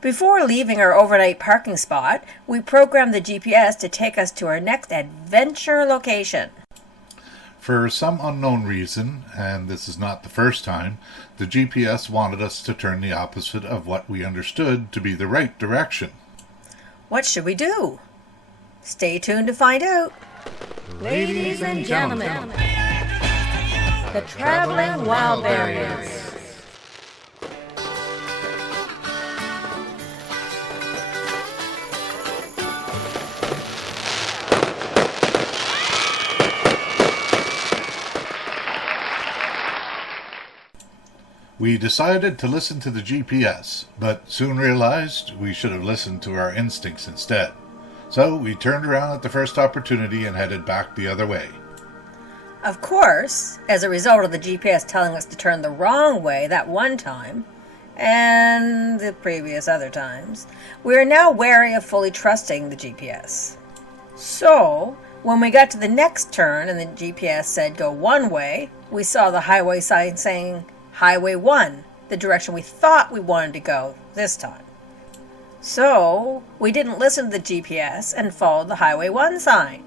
Before leaving our overnight parking spot, we programmed the GPS to take us to our next adventure location. For some unknown reason, and this is not the first time, the GPS wanted us to turn the opposite of what we understood to be the right direction. What should we do? Stay tuned to find out. Ladies and gentlemen, the Traveling Wildberries. We decided to listen to the GPS, but soon realized we should have listened to our instincts instead. So we turned around at the first opportunity and headed back the other way. Of course, as a result of the GPS telling us to turn the wrong way that one time, and the previous other times, we are now wary of fully trusting the GPS. So, when we got to the next turn and the GPS said go one way, we saw the highway sign saying Highway 1, the direction we thought we wanted to go this time. So, we didn't listen to the GPS and followed the Highway 1 sign.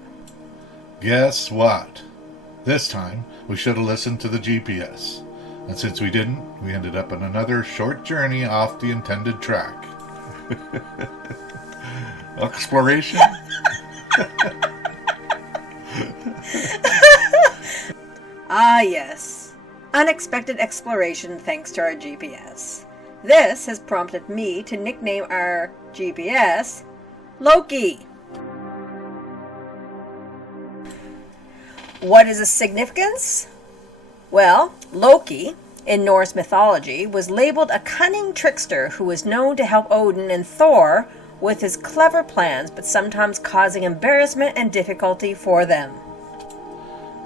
Guess what? This time, we should have listened to the GPS. And since we didn't, we ended up on another short journey off the intended track. Exploration? Ah, yes. Unexpected exploration thanks to our GPS. This has prompted me to nickname our GPS Loki. What is its significance? Well, Loki, in Norse mythology, was labeled a cunning trickster who was known to help Odin and Thor with his clever plans, but sometimes causing embarrassment and difficulty for them.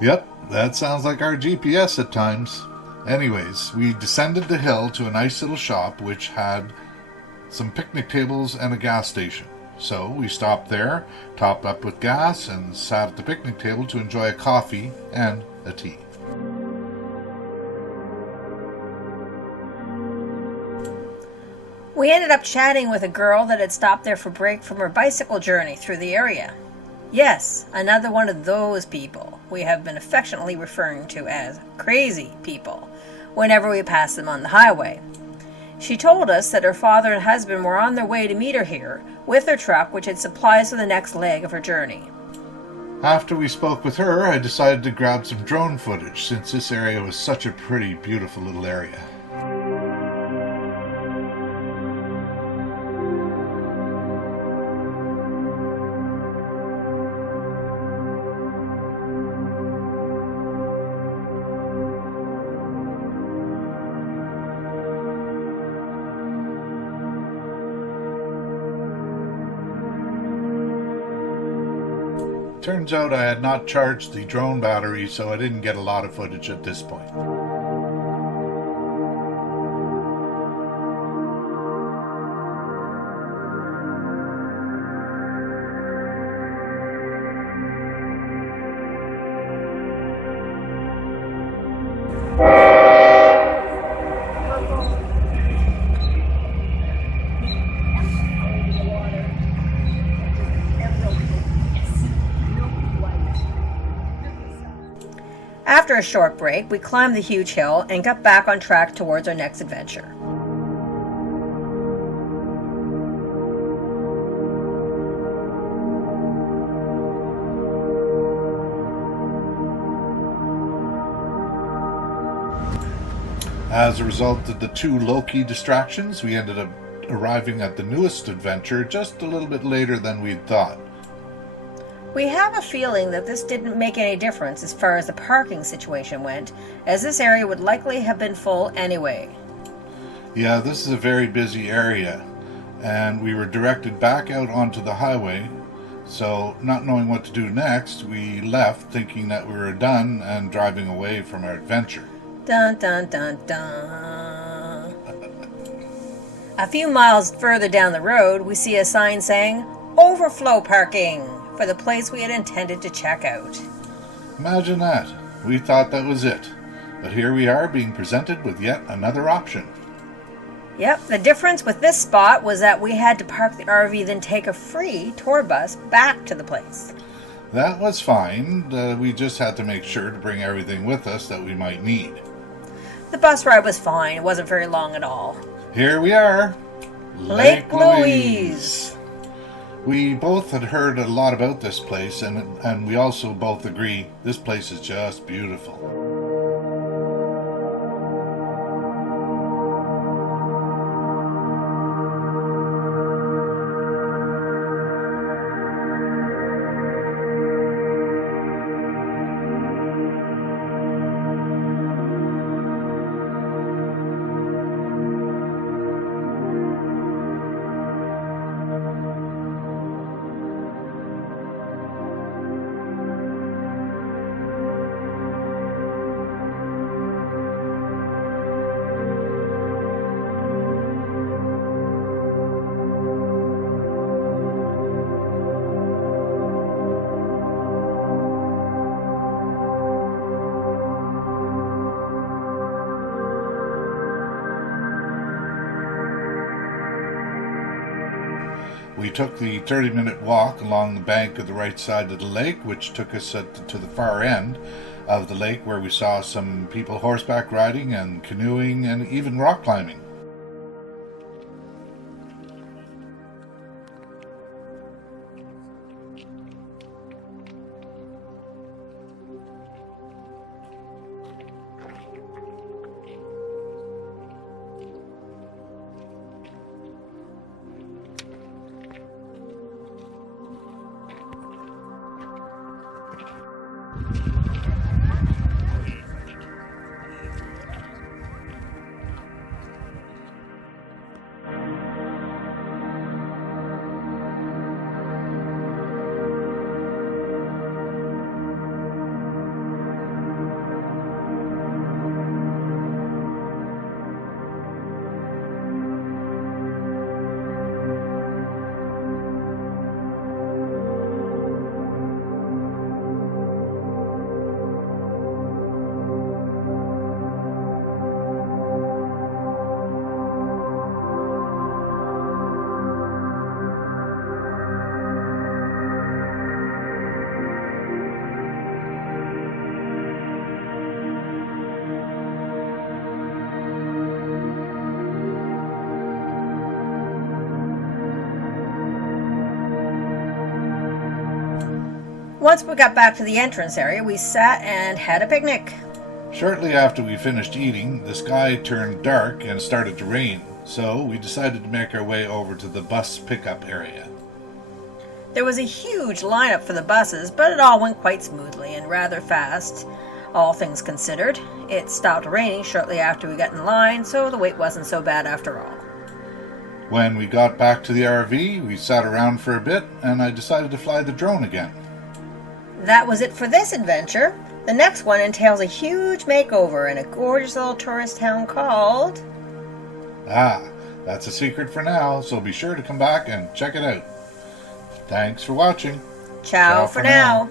Yep, that sounds like our GPS at times. Anyways, we descended the hill to a nice little shop which had some picnic tables and a gas station. So we stopped there, topped up with gas, and sat at the picnic table to enjoy a coffee and a tea. We ended up chatting with a girl that had stopped there for a break from her bicycle journey through the area. Yes, another one of those people we have been affectionately referring to as crazy people whenever we pass them on the highway. She told us that her father and husband were on their way to meet her here with their truck, which had supplies for the next leg of her journey. After we spoke with her, I decided to grab some drone footage since this area was such a pretty, beautiful little area. Turns out I had not charged the drone battery, so I didn't get a lot of footage at this point. After a short break, we climbed the huge hill and got back on track towards our next adventure. As a result of the two low-key distractions, we ended up arriving at the newest adventure just a little bit later than we'd thought. We have a feeling that this didn't make any difference as far as the parking situation went, as this area would likely have been full anyway. Yeah, this is a very busy area, and we were directed back out onto the highway, so not knowing what to do next, we left thinking that we were done and driving away from our adventure. Dun dun dun dun. A few miles further down the road, we see a sign saying Overflow Parking for the place we had intended to check out. Imagine that. We thought that was it. But here we are being presented with yet another option. Yep, the difference with this spot was that we had to park the RV, then take a free tour bus back to the place. That was fine. We just had to make sure to bring everything with us that we might need. The bus ride was fine. It wasn't very long at all. Here we are. Lake Louise. We both had heard a lot about this place, and we also both agree this place is just beautiful. We took the 30-minute walk along the bank of the right side of the lake, which took us to the far end of the lake, where we saw some people horseback riding and canoeing and even rock climbing. Once we got back to the entrance area, we sat and had a picnic. Shortly after we finished eating, the sky turned dark and started to rain, so we decided to make our way over to the bus pickup area. There was a huge lineup for the buses, but it all went quite smoothly and rather fast, all things considered. It stopped raining shortly after we got in line, so the wait wasn't so bad after all. When we got back to the RV, we sat around for a bit, and I decided to fly the drone again. That was it for this adventure. The next one entails a huge makeover in a gorgeous little tourist town called... That's a secret for now, so be sure to come back and check it out. Thanks for watching. Ciao for now.